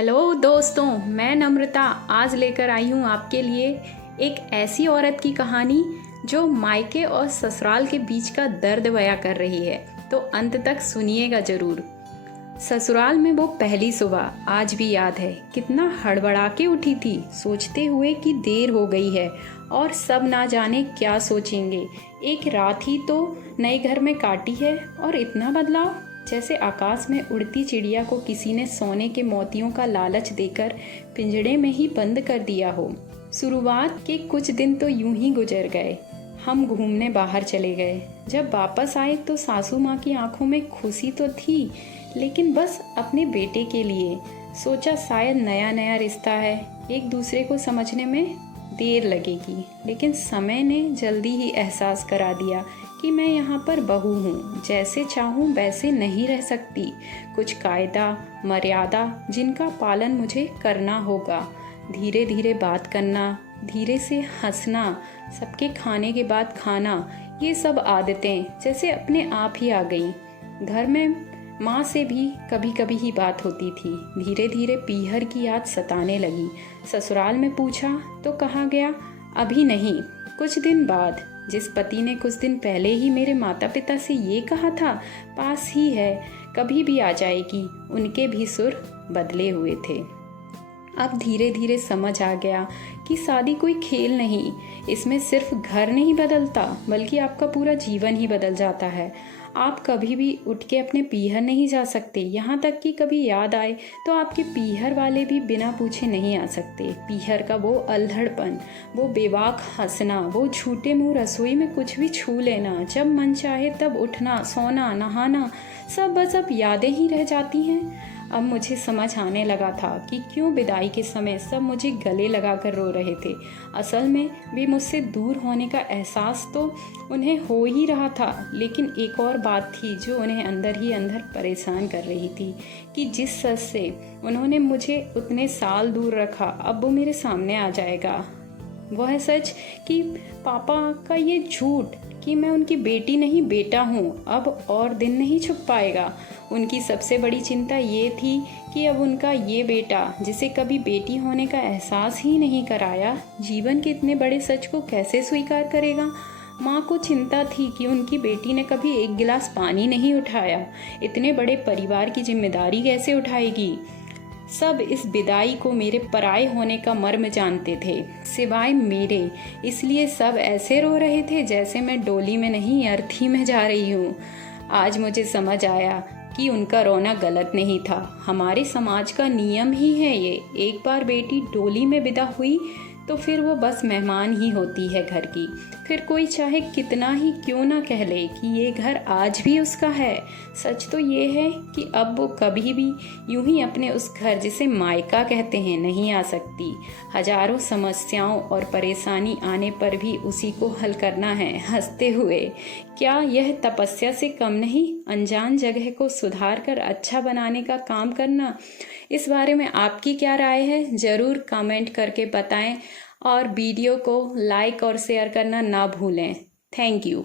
Hello दोस्तों, मैं नम्रता आज लेकर आई हूँ आपके लिए एक ऐसी औरत की कहानी जो मायके और ससुराल के बीच का दर्द बयां कर रही है। तो अंत तक सुनिएगा ज़रूर। ससुराल में वो पहली सुबह आज भी याद है। कितना हड़बड़ा के उठी थी, सोचते हुए कि देर हो गई है और सब ना जाने क्या सोचेंगे। एक रात ही तो नए घर में काटी है और इतना बदलाव, जैसे आकाश में उड़ती चिड़िया को किसी ने सोने के मोतियों का लालच देकर पिंजड़े में ही बंद कर दिया हो। शुरुआत के कुछ दिन तो यूं ही गुजर गए। हम घूमने बाहर चले गए। जब वापस आए तो सासू माँ की आंखों में खुशी तो थी, लेकिन बस अपने बेटे के लिए। सोचा शायद नया नया रिश्ता है, एक दूसरे को समझने में देर लगेगी, लेकिन समय ने जल्दी ही एहसास करा दिया कि मैं यहाँ पर बहू हूँ, जैसे चाहूँ वैसे नहीं रह सकती। कुछ कायदा मर्यादा जिनका पालन मुझे करना होगा। धीरे धीरे बात करना, धीरे से हंसना, सबके खाने के बाद खाना, ये सब आदतें जैसे अपने आप ही आ गई। घर में माँ से भी कभी कभी ही बात होती थी। धीरे धीरे पीहर की याद सताने लगी। ससुराल में पूछा तो कहा गया अभी नहीं, कुछ दिन बाद। जिस पति ने कुछ दिन पहले ही मेरे माता पिता से ये कहा था पास ही है, कभी भी आ जाएगी, उनके भी सुर बदले हुए थे। अब धीरे धीरे समझ आ गया कि शादी कोई खेल नहीं, इसमें सिर्फ घर नहीं बदलता बल्कि आपका पूरा जीवन ही बदल जाता है। आप कभी भी उठ के अपने पीहर नहीं जा सकते, यहाँ तक कि कभी याद आए तो आपके पीहर वाले भी बिना पूछे नहीं आ सकते। पीहर का वो अल्हड़पन, वो बेबाक हंसना, वो झूठे मुंह रसोई में कुछ भी छू लेना, जब मन चाहे तब उठना, सोना, नहाना, सब बस अब यादें ही रह जाती हैं। अब मुझे समझ आने लगा था कि क्यों विदाई के समय सब मुझे गले लगाकर रो रहे थे। असल में वे मुझसे दूर होने का एहसास तो उन्हें हो ही रहा था, लेकिन एक और बात थी जो उन्हें अंदर ही अंदर परेशान कर रही थी कि जिस सच से उन्होंने मुझे उतने साल दूर रखा, अब वो मेरे सामने आ जाएगा। वह सच कि पापा का ये झूठ कि मैं उनकी बेटी नहीं बेटा हूँ, अब और दिन नहीं छुप पाएगा। उनकी सबसे बड़ी चिंता ये थी कि अब उनका ये बेटा, जिसे कभी बेटी होने का एहसास ही नहीं कराया, जीवन के इतने बड़े सच को कैसे स्वीकार करेगा। माँ को चिंता थी कि उनकी बेटी ने कभी एक गिलास पानी नहीं उठाया, इतने बड़े परिवार की जिम्मेदारी कैसे उठाएगी। सब इस विदाई को मेरे पराये होने का मर्म जानते थे, सिवाय मेरे। इसलिए सब ऐसे रो रहे थे जैसे मैं डोली में नहीं अर्थी में जा रही हूँ। आज मुझे समझ आया कि उनका रोना गलत नहीं था, हमारे समाज का नियम ही है ये। एक बार बेटी डोली में विदा हुई तो फिर वो बस मेहमान ही होती है घर की। फिर कोई चाहे कितना ही क्यों ना कह ले कि ये घर आज भी उसका है, सच तो ये है कि अब वो कभी भी यूं ही अपने उस घर जिसे मायका कहते हैं नहीं आ सकती। हजारों समस्याओं और परेशानी आने पर भी उसी को हल करना है हंसते हुए। क्या यह तपस्या से कम नहीं? अनजान जगह को सुधार कर अच्छा बनाने का काम करना। इस बारे में आपकी क्या राय है, ज़रूर कमेंट करके बताएं और वीडियो को लाइक और शेयर करना ना भूलें। Thank you.